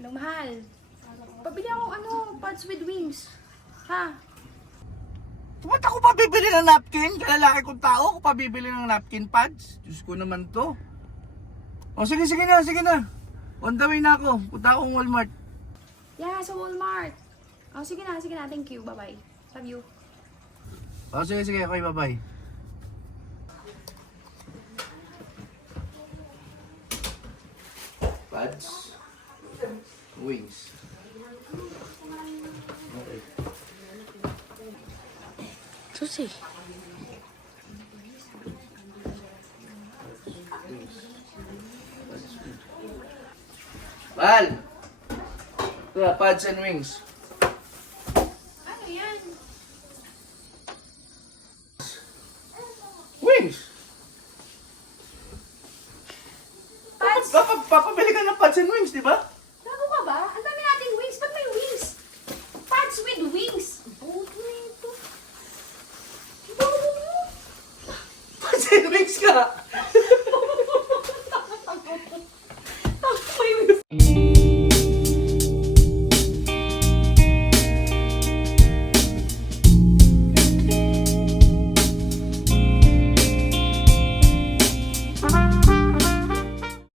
Hello, mahal. Pabili akong pads with wings. Ha? Ba't ako pa bibili ng napkin? Kalalaki kong tao, ako pa bibili ng napkin pads? Diyos ko naman to. O sige na. On the way na ako. Punta akong Walmart. Yeah, sa Walmart. Oh, sige na. Thank you. Bye-bye. Love you. O sige, okay, bye-bye. Pads. Wings. Okay. Susi. Val! Ito, pads and wings. Ano yan? Wings! Pads? Papabili ka ng pads and wings, di ba? Gago ka ba? Ang dami nating wings. Ba't may wings? Pads with wings. Boto na ito. Pads and wings ka!